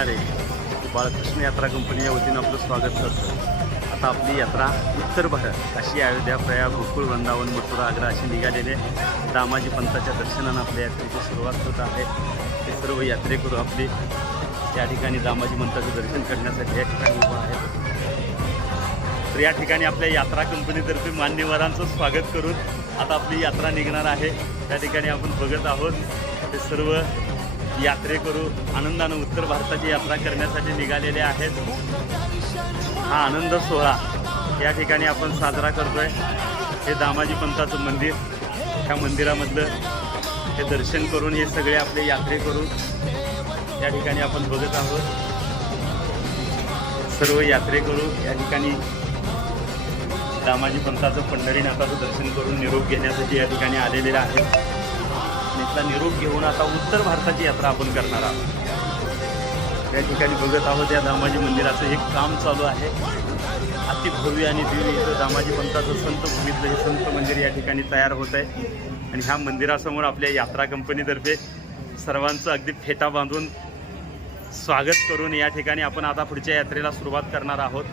अरे बाळकृष्ण यात्रा कंपनी या वतीनं आपलं स्वागत करतो। आता आपली यात्रा उत्तर भारत काशी, अयोध्या, प्रयाग, गोकुळ, वृंदावन, मथुरा, आग्रा अशी निघालेले दामाजी पंथाच्या दर्शनानं आपल्या यात्रेची सुरुवात होत आहे। हे सर्व यात्रेकरू आपले या ठिकाणी दामाजी पंथाचं दर्शन करण्यासाठी या ठिकाणी उभं आहेत। तर या ठिकाणी आपल्या यात्रा कंपनीतर्फे मान्यवरांचं स्वागत करून आता आपली यात्रा निघणार आहे। त्या ठिकाणी आपण बघत आहोत ते सर्व यात्रेकरू आनंदानं उत्तर भारताची यात्रा करण्यासाठी निघालेले आहेत। हा आनंद सोहळा या ठिकाणी आपण साजरा करतोय। हे दामाजी पंथाचं मंदिर, ह्या मंदिरामधलं हे दर्शन करून हे सगळे आपले यात्रेकरू या ठिकाणी आपण बघत आहोत। सर्व यात्रेकरू या ठिकाणी दामाजी पंथाचं पंढरीनाथाचं दर्शन करून निरोप घेण्यासाठी या ठिकाणी आलेले आहेत। इथला निरोप घेऊन आता उत्तर भारताची यात्रा आपण करणार आहोत। या ठिकाणी बघत आहोत या दामाजी मंदिराचं एक काम चालू आहे। अति भव्य आणि दिव्य इथं दामाजी पंथाचं संत भूमीतलं हे संत मंदिर या ठिकाणी तयार होत आहे। आणि ह्या मंदिरासमोर आपल्या यात्रा कंपनीतर्फे सर्वांचं अगदी फेटा बांधून स्वागत करून या ठिकाणी आपण आता पुढच्या यात्रेला सुरुवात करणार आहोत।